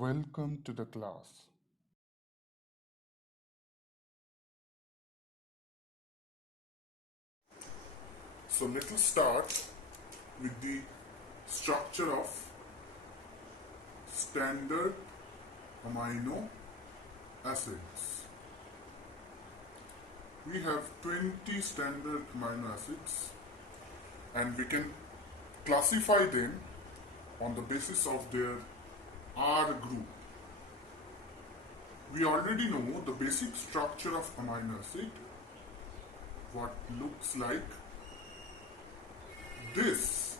Welcome to the class. So let us start with the structure of standard amino acids. We have 20 standard amino acids and we can classify them on the basis of their R group. We already know the basic structure of amino acid, what looks like this.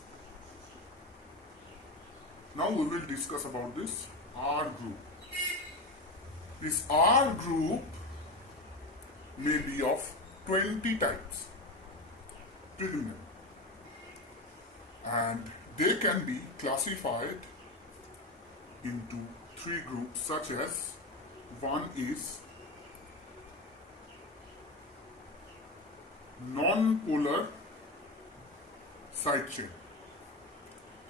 Now we will discuss about this R group. This R group may be of 20 types till now, and they can be classified into three groups, such as one is non-polar side chain.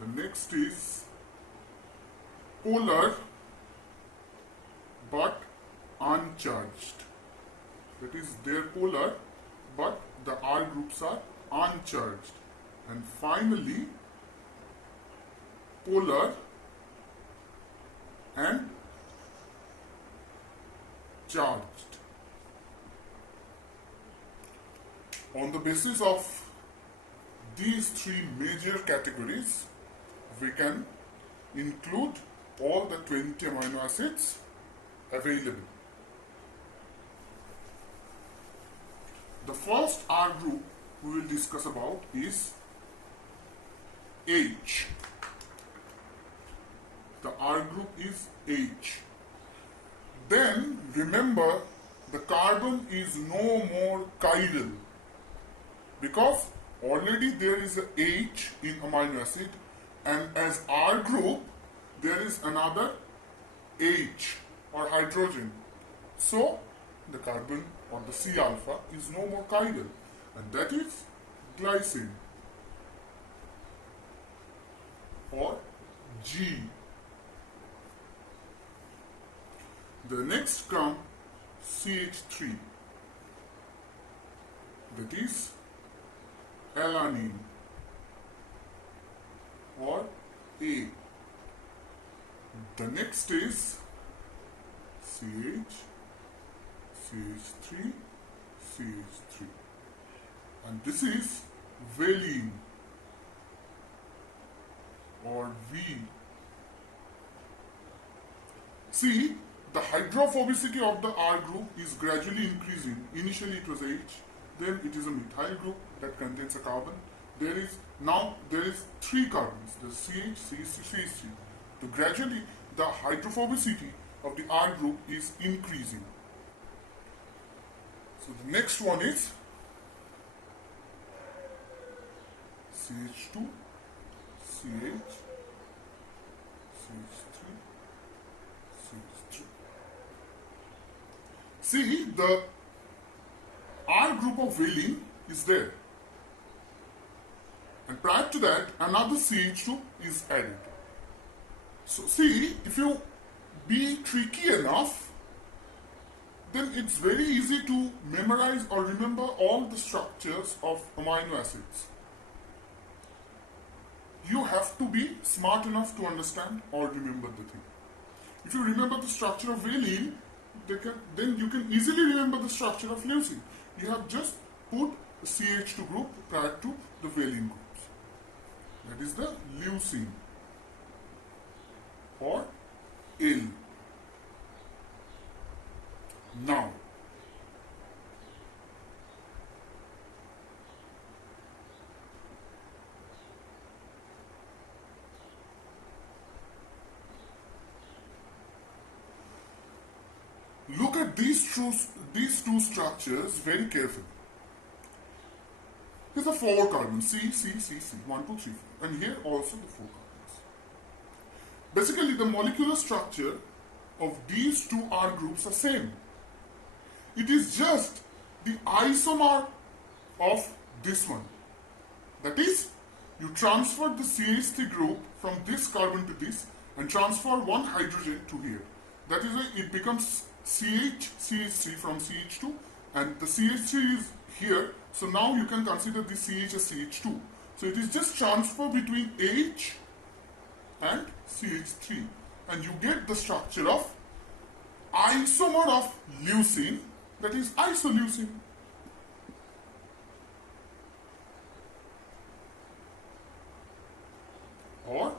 The next is polar but uncharged. That is, they're polar but the R groups are uncharged. And finally, polar and charged. On the basis of these three major categories, we can include all the 20 amino acids available. The first R group we will discuss about is H. The R group is H. Then remember, the carbon is no more chiral because already there is a H in amino acid, and as R group there is another H or hydrogen. So the carbon or the C alpha is no more chiral, and that is glycine or G. The next comes CH3, that is alanine or A. The next is CH, CH3, CH3, and this is valine or V. See, the hydrophobicity of the R group is gradually increasing. Initially it was H, then it is a methyl group that contains a carbon. There is three carbons, the CH, CH3, CH3. So gradually the hydrophobicity of the R group is increasing. So the next one is CH2, CH, CH3, CH3. See, the R group of valine is there, and prior to that another CH2 is added. So see, if you be tricky enough, then it's very easy to memorize or remember all the structures of amino acids. You have to be smart enough to understand or remember the thing. If you remember the structure of valine, then you can easily remember the structure of leucine. You have just put the CH2 group prior to the valine groups. That is the leucine or L. Now, look at these two structures very carefully. Here's the four carbons, C, 1, 2, 3, 4, and here also the four carbons. Basically, the molecular structure of these two R groups are same. It is just the isomer of this one. That is, you transfer the CH3 group from this carbon to this, and transfer one hydrogen to here. That is why it becomes CH from CH2, and the CH3 is here. So now you can consider the CH as CH2. So it is just transfer between H and CH3, and you get the structure of isomer of leucine, that is isoleucine. Or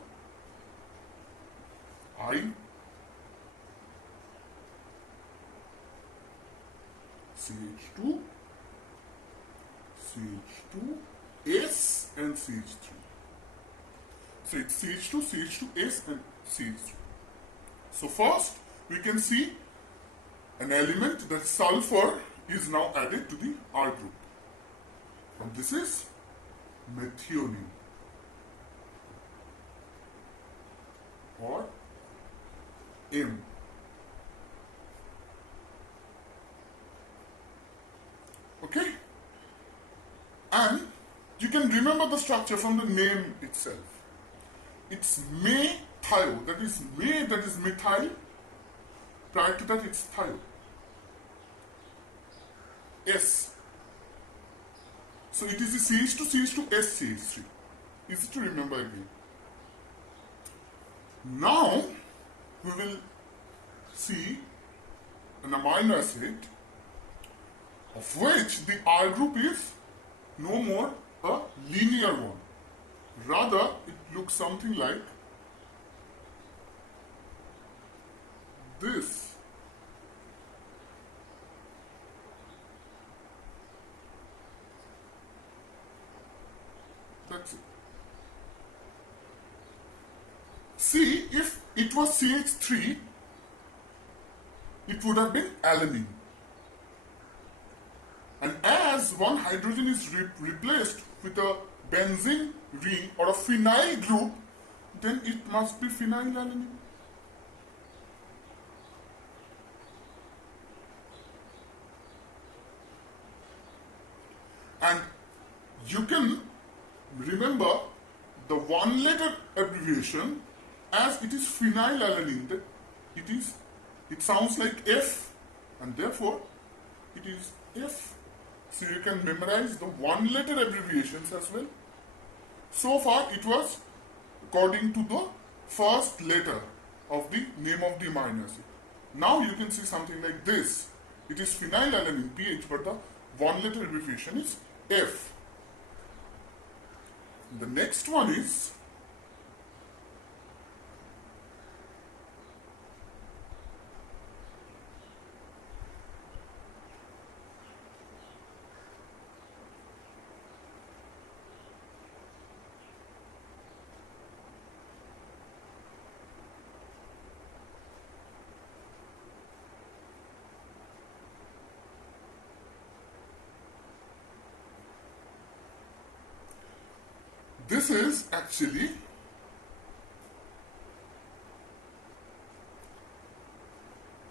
CH2, S and CH3. So it's CH2, CH2S and CH3. So first we can see an element, that sulfur, is now added to the R group. And this is methionine, or M. Okay? And you can remember the structure from the name itself. It's methyl, that is methyl. Prior to that, it's thiol. S. So it is the CH2, CH2S, CH3. Easy to remember again. Now we will see an amino acid of which the R group is no more a linear one. Rather, it looks something like this. That's it. See, if it was CH3, it would have been alanine. And as one hydrogen is replaced with a benzene ring or a phenyl group, then it must be phenylalanine. And you can remember the one letter abbreviation as it is phenylalanine. It sounds like F, and therefore it is F. So you can memorize the one letter abbreviations as well. So far it was according to the first letter of the name of the amino acid. Now you can see something like this. It is phenylalanine, PH, but the one letter abbreviation is F. The next one is this is actually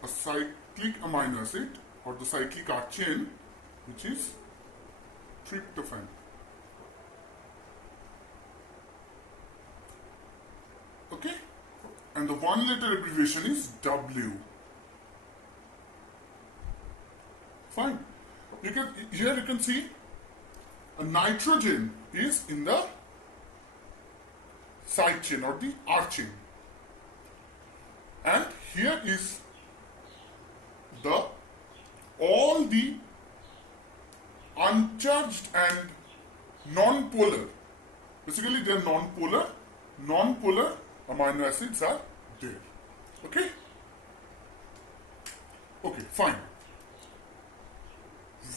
a cyclic amino acid or the cyclic arc chain, which is tryptophan. Okay? And the one letter abbreviation is W. Fine. Here you can see a nitrogen is in the side chain or the R chain, and here is all the uncharged and non-polar. Basically, they are non-polar. Non-polar amino acids are there. Okay. Okay. Fine.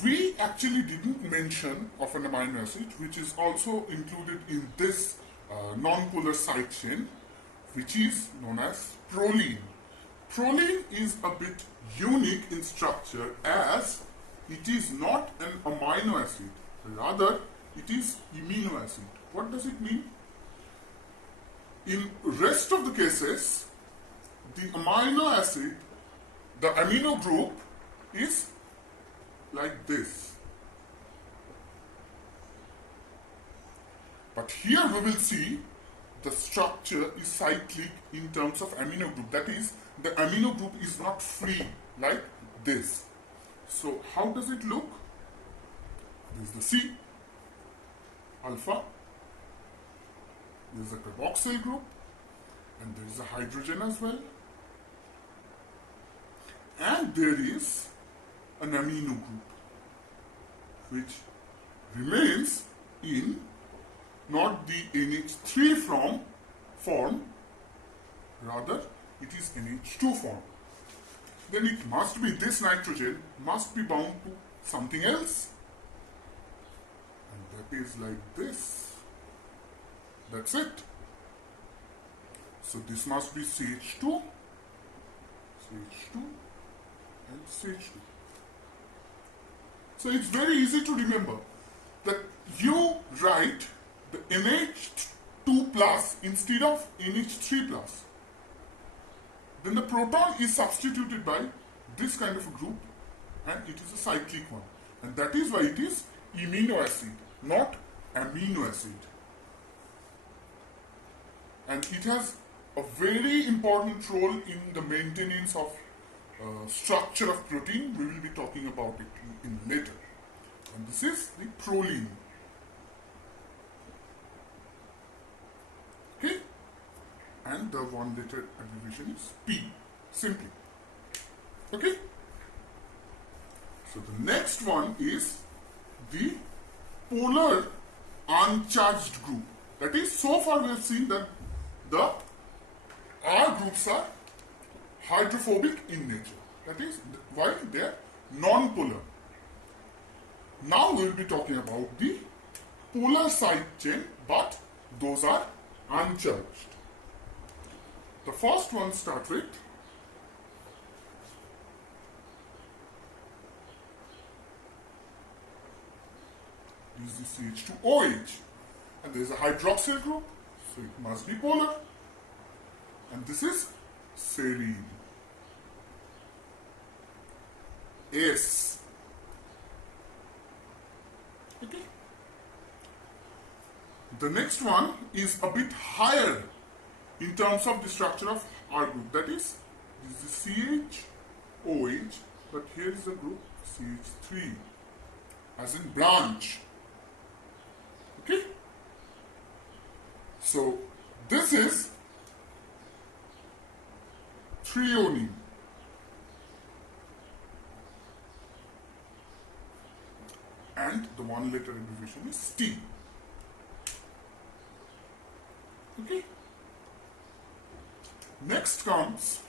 We actually didn't mention of an amino acid which is also included in this non-polar side chain, which is known as proline. Proline is a bit unique in structure as it is not an amino acid, rather it is amino acid. What does it mean? In rest of the cases, the amino acid, the amino group is like this. But here we will see the structure is cyclic in terms of amino group. That is, the amino group is not free like this. So how does it look? This is the C, alpha. There is a carboxyl group, and there is a hydrogen as well. And there is an amino group which remains in not the NH3 form, rather it is NH2 form. Then it must be, this nitrogen must be bound to something else, and that is like this. That's it. So this must be CH2, CH2 and CH2. So it's very easy to remember that you write the NH2 plus instead of NH3 plus. Then the proton is substituted by this kind of a group, and it is a cyclic one. And that is why it is amino acid, not amino acid. And it has a very important role in the maintenance of structure of protein. We will be talking about it in later. And this is the proline. Okay? And the one letter abbreviation is P, simply. Okay? So the next one is the polar uncharged group. That is, so far we have seen that the R groups are hydrophobic in nature. That is why they are non-polar. Now we will be talking about the polar side chain, but those are uncharged. The first one starts with this is CH2OH, and there is a hydroxyl group, so it must be polar. And this is serine. S. Okay. The next one is a bit higher in terms of the structure of R group. That is, this is CHOH, but here is the group CH3, as in branch. Okay. So this is threonine. And the one letter abbreviation is T. Okay. Next comes,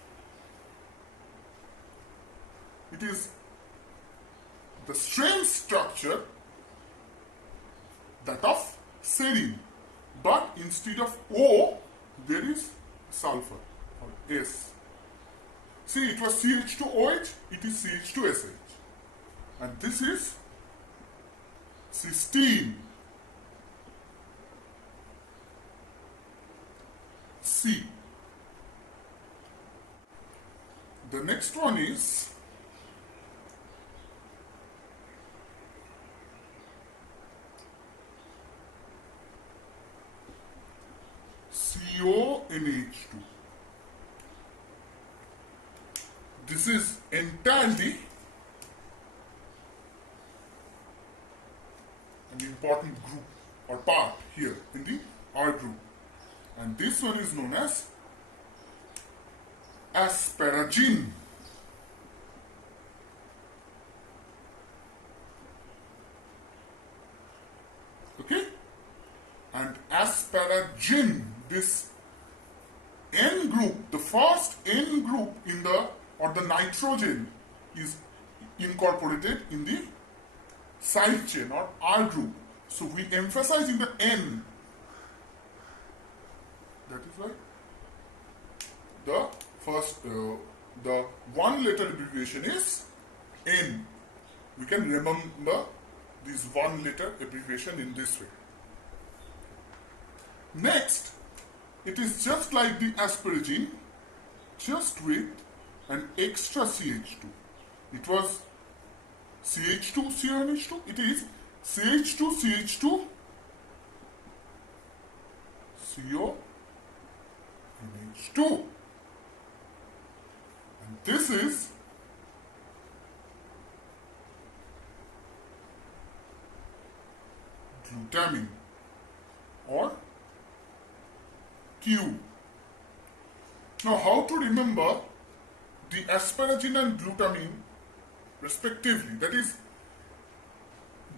it is the strange structure that of serine, but instead of O there is sulfur or S. See, it was CH2OH, it is CH2SH, and this is cysteine, C. The next one is CONH2. This is entirely an important group or part here in the R group, and this one is known as asparagine. Okay, and asparagine, this N group, the first N group in the, or the nitrogen, is incorporated in the side chain or R group. So we emphasize in the N. That is why the first, the one letter abbreviation is N. We can remember this one letter abbreviation in this way. Next, it is just like the asparagine, just with an extra CH2. It was CH2 CONH2. It is CH2 CH2 CO NH2. And this is glutamine or Q. Now, how to remember the asparagine and glutamine respectively? That is,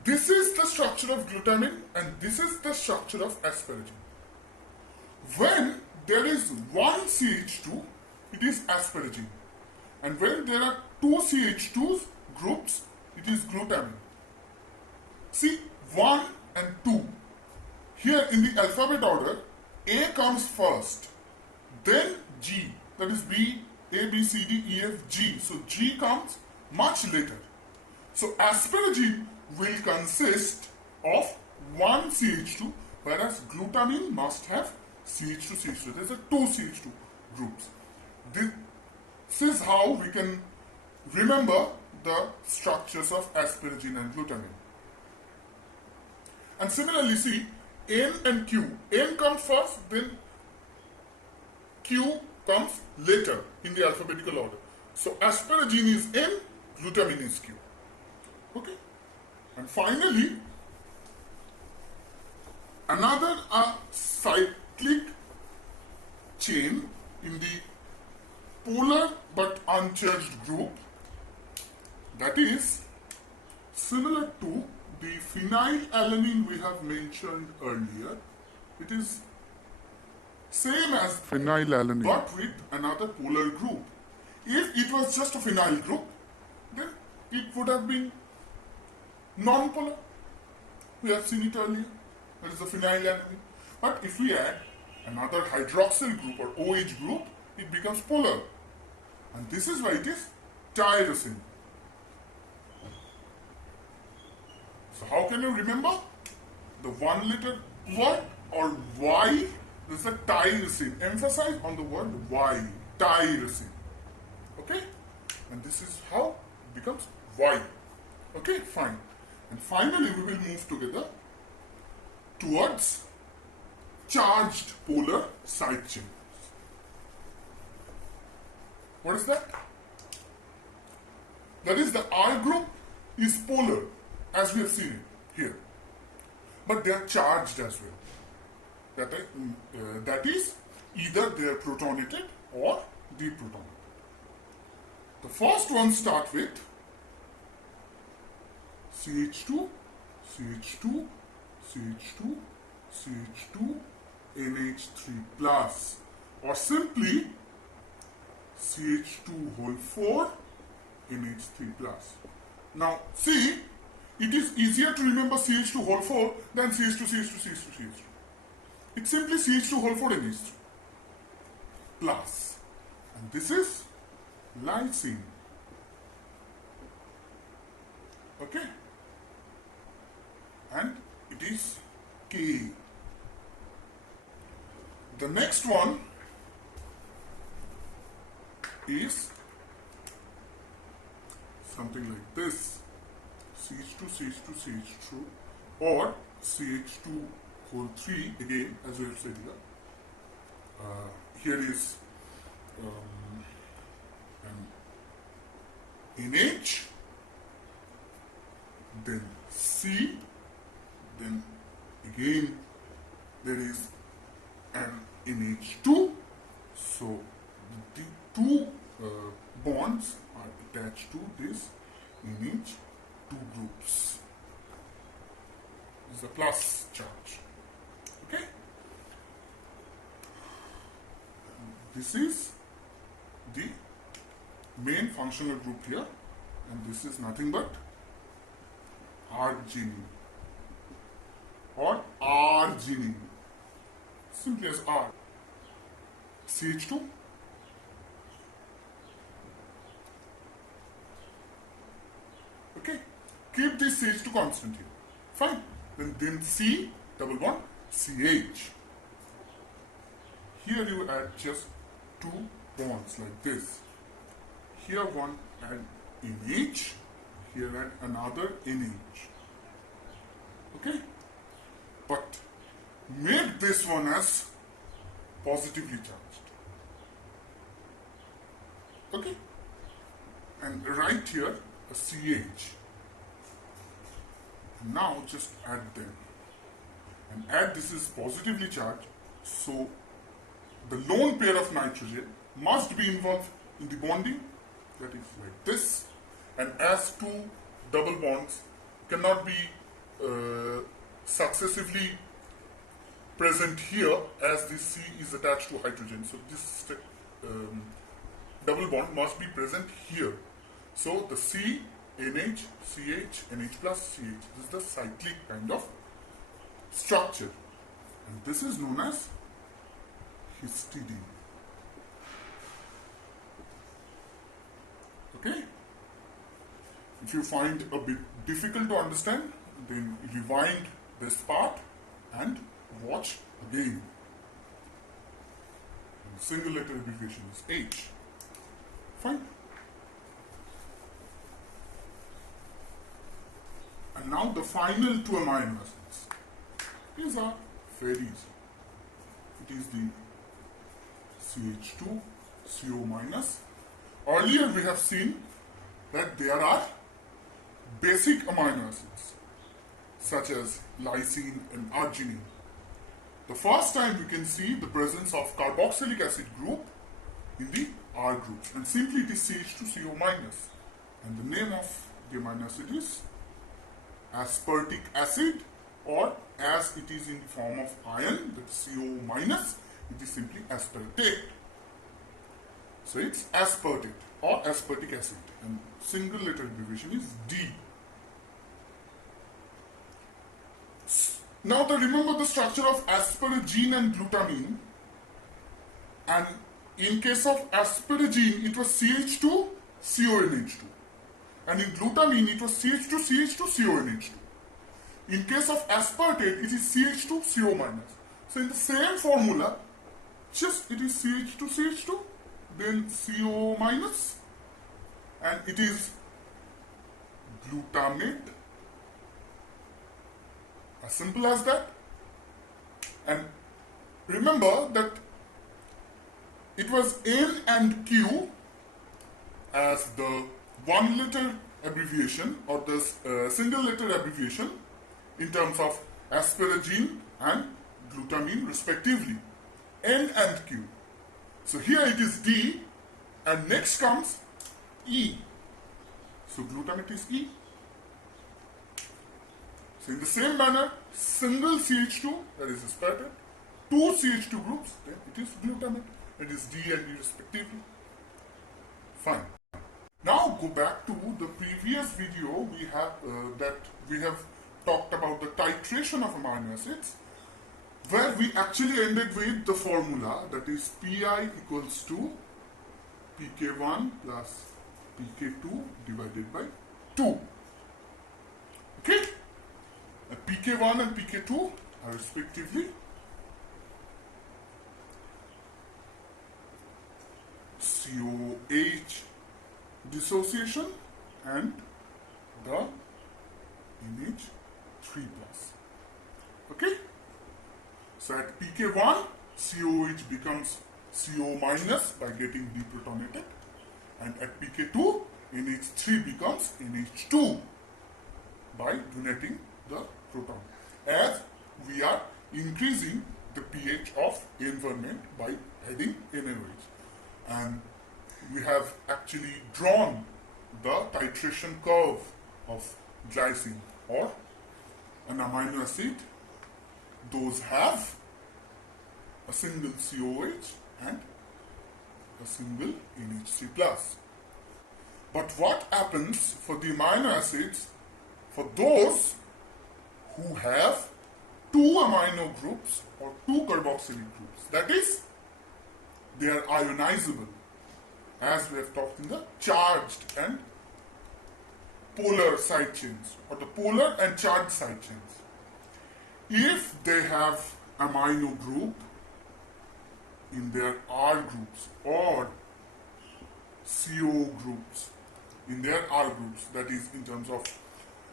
this is the structure of glutamine and this is the structure of asparagine. When there is one CH2, it is asparagine. And when there are two CH2 groups, it is glutamine. See, 1 and 2. Here in the alphabet order, A comes first, then G, that is B, A, B, C, D, E, F, G. So G comes much later. So asparagine will consist of one CH2, whereas glutamine must have CH2, CH2. There's a two CH2 groups. This is how we can remember the structures of asparagine and glutamine. And similarly, see, N and Q. N comes first, then Q comes later in the alphabetical order. So asparagine is N, glutamine is Q. Okay? And finally, another cyclic chain in the polar but uncharged group, that is similar to the phenylalanine we have mentioned earlier. It is same as phenylalanine but with another polar group. If it was just a phenyl group, then it would have been non-polar. We have seen it earlier. That is the phenylalanine. But if we add another hydroxyl group or OH group, it becomes polar. And this is why it is tyrosine. So how can you remember? The one letter word or Y, this is a tyrosine. Emphasize on the word Y, tyrosine. Okay? And this is how it becomes Y. Okay, fine. And finally we will move together towards charged polar side chains. What is that? That is, the R group is polar, as we have seen it here. But they are charged as well. That is, either they are protonated or deprotonated. The first one start with CH2, CH2, CH2, CH2, NH3 plus, or simply CH2 whole 4, NH3 plus. Now see, it is easier to remember CH2 whole 4 than CH2, CH2, CH2, CH2. It's simply CH2 whole 4 NH3 plus. And this is lysine. Okay? And it is K. The next one is something like this: CH2, CH2, CH2, or CH2 whole 3 again, as we have said here. Here is an NH, then C, then again there is an NH2. So the two bonds are attached to this NH2 groups. This is a plus charge. Okay? This is the main functional group here, and this is nothing but arginine or arginine, simply as R. CH2, okay, keep this CH2 constant here, fine. Then C double bond CH. Here you add just two bonds like this. Here one add NH, here add another NH. Okay? But make this one as positively charged. Okay, and write here a CH. Now just add them, and add this is positively charged, so the lone pair of nitrogen must be involved in the bonding, that is like this, and as two double bonds cannot be successively present here as the C is attached to hydrogen, so this double bond must be present here. So the C, NH, CH, NH plus CH. This is the cyclic kind of structure, and this is known as histidine. Okay? If you find a bit difficult to understand, then rewind this part and watch again. And the single letter abbreviation is H. Fine. And now the final two amino acids. These are very easy. It is the CH2, CO minus. Earlier we have seen that there are basic amino acids such as lysine and arginine. The first time we can see the presence of carboxylic acid group in the R group, and simply it is CH2CO minus, and the name of the amino acid is aspartic acid, or as it is in the form of iron, that's CO minus, it is simply aspartate. So it's aspartate or aspartic acid, and single letter abbreviation is D. Now remember the structure of asparagine and glutamine, and in case of asparagine it was CH2 CONH2, and in glutamine it was CH2 CH2 CONH2. In case of aspartate it is CH2 CO minus. So in the same formula, just it is CH2 CH2, then CO minus, and it is glutamate. As simple as that. And remember that it was N and Q as the one letter abbreviation or the single letter abbreviation in terms of asparagine and glutamine respectively. N and Q. So here it is D, and next comes E. So glutamate is E. So in the same manner, single CH2, that is aspartate, two CH2 groups, then it is glutamate. It is D and E respectively. Fine. Now go back to the previous video we have talked about the titration of amino acids, where we actually ended with the formula, that is Pi equals to pK1 plus pK2 divided by 2. Okay? pK1 and pK2 are respectively COH dissociation and the NH3+. Okay? So at pK1, COH becomes CO minus by getting deprotonated, and at pK2, NH3 becomes NH2 by donating the proton, as we are increasing the pH of environment by adding NaOH. And we have actually drawn the titration curve of glycine or an amino acid. Those have a single COH and a single NH3+. But what happens for the amino acids for those who have two amino groups or two carboxylic groups? That is, they are ionizable, as we have talked in the charged and polar side chains, or the polar and charged side chains. If they have amino group in their R groups or CO groups in their R groups, that is in terms of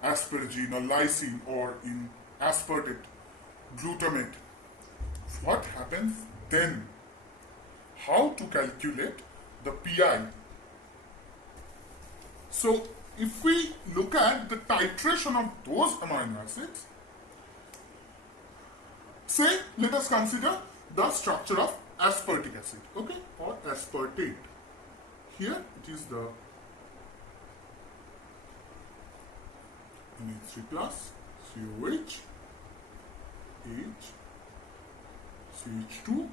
asparagine or lysine, or in aspartate, glutamate, what happens then? How to calculate the Pi So if we look at the titration of those amino acids, say let us consider the structure of aspartic acid, okay, or aspartate. Here it is the NH3 plus COH, H, CH2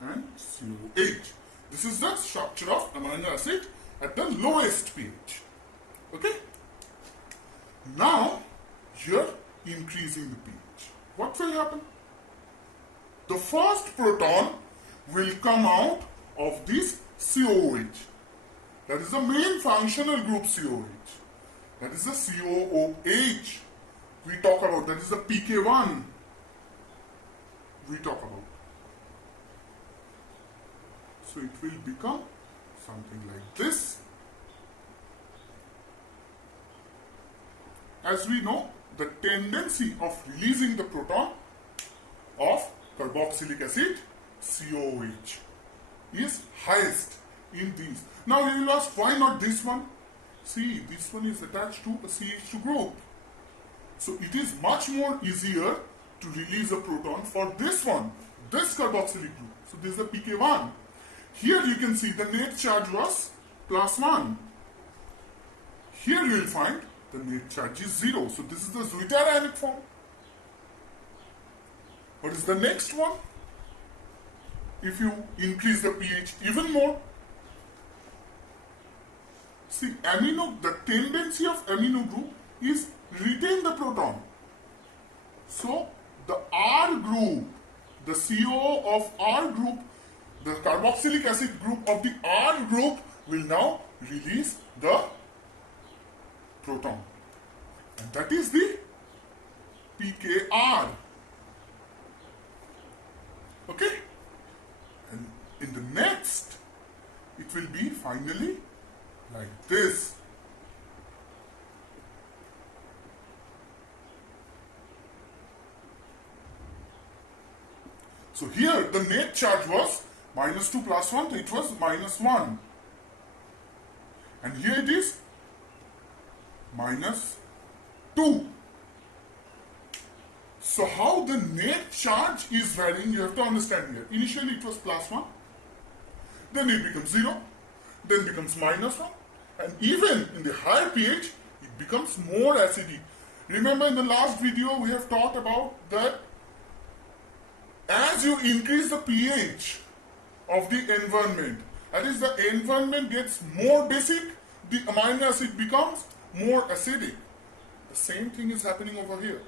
and COH. This is the structure of amino acid at the lowest pH. Okay. Now here increasing the pH, what will happen? The first proton will come out of this COH. That is the main functional group COH. That is the COOH we talk about. That is the pK1 we talk about. So it will become something like this. As we know, the tendency of releasing the proton of carboxylic acid, COH, is highest in these. Now you will ask, why not this one? See, this one is attached to a CH2 group. So it is much more easier to release a proton for this one, this carboxylic group. So this is the pK1. Here you can see the net charge was +1. Here you will find the net charge is 0. So this is the zwitterionic form. What is the next one? If you increase the pH even more, see, amino, the tendency of amino group is retain the proton. So the R group, the CO of R group, the carboxylic acid group of the R group will now release the proton. And that is the pKr. Okay? And in the next, it will be finally like this. So here the net charge was -2 + 1, it was -1. And here it is -2. So how the net charge is varying, you have to understand here. Initially it was +1, then it becomes 0, then becomes -1, and even in the higher pH, it becomes more acidic. Remember in the last video we have talked about that as you increase the pH of the environment, that is, the environment gets more basic, the amino acid becomes more acidic. The same thing is happening over here.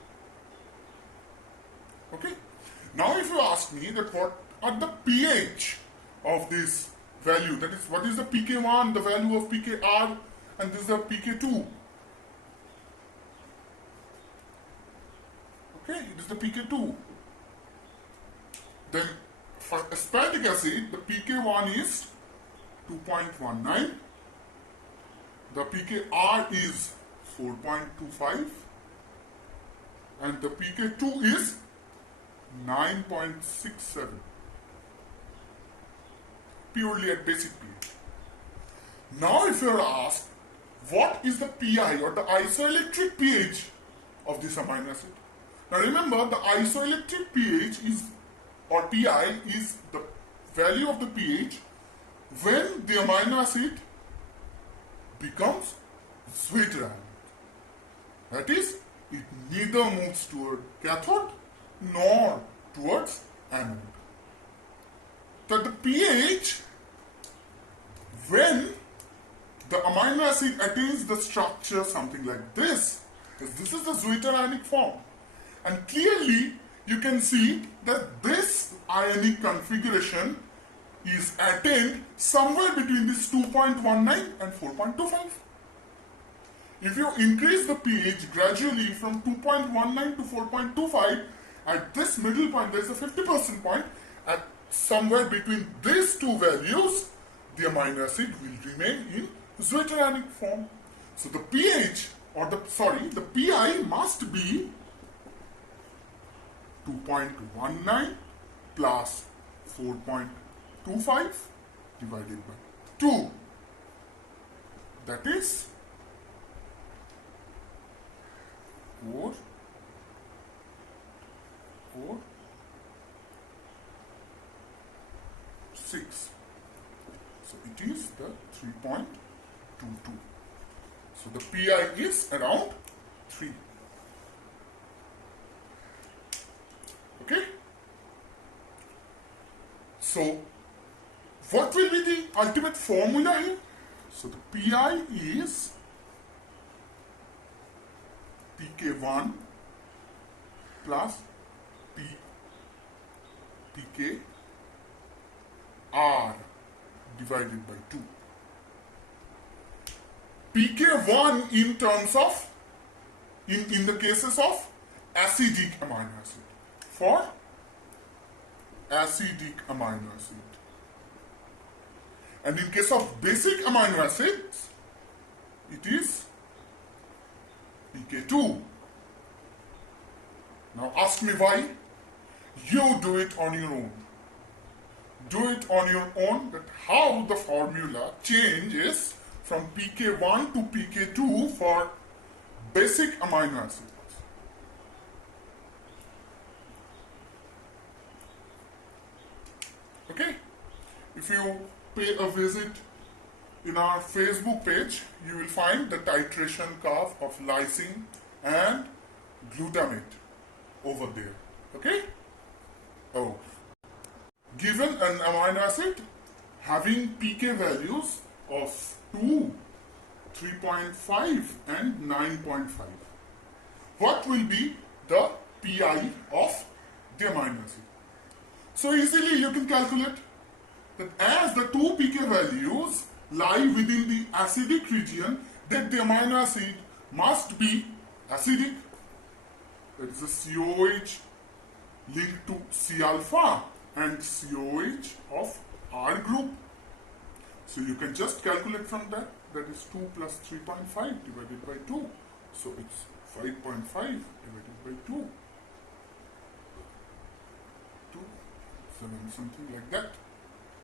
Okay. Now if you ask me that what are the pH of this value, that is, what is the pK1, the value of pKr, and this is the pK2. Okay, it is the pK2. Then for aspartic acid, the pK1 is 2.19, the pKr is 4.25, and the pK2 is 9.67, purely at basic pH. Now if you are asked, what is the PI or the isoelectric pH of this amino acid? Now remember, the isoelectric pH is, or PI, is the value of the pH when the amino acid becomes zwitterionic. That is, it neither moves toward cathode nor towards anode. So the pH when the amino acid attains the structure something like this is the zwitterionic form. And clearly you can see that this ionic configuration is attained somewhere between this 2.19 and 4.25. If you increase the pH gradually from 2.19 to 4.25, at this middle point, there is a 50% point. At somewhere between these two values, the amino acid will remain in zwitterionic form. So the pH, or the PI must be 2.19 plus 4.25 divided by 2. That is 6. So it is the 3.22. So the pi is around 3. Okay? So what will be the ultimate formula here? So the pi is pk1 plus pkr divided by 2. pk1 in terms of, in the cases of acidic amino acid, for acidic amino acid. And in case of basic amino acids, it is pk2. Now ask me why. You do it on your own. Do it on your own, that how the formula changes from pk1 to pk2 for basic amino acids. Okay? If you pay a visit in our Facebook page, you will find the titration curve of lysine and glutamate over there. Okay? Oh. Given an amino acid having pK values of 2, 3.5 and 9.5, what will be the pi of the amino acid? So easily you can calculate that as the two pK values lie within the acidic region, that the amino acid must be acidic. That is a COH linked to C alpha and COH of R group. So you can just calculate from that. That is 2 plus 3.5 divided by 2. So it's 5.5 divided by 2. 2, 7, something like that.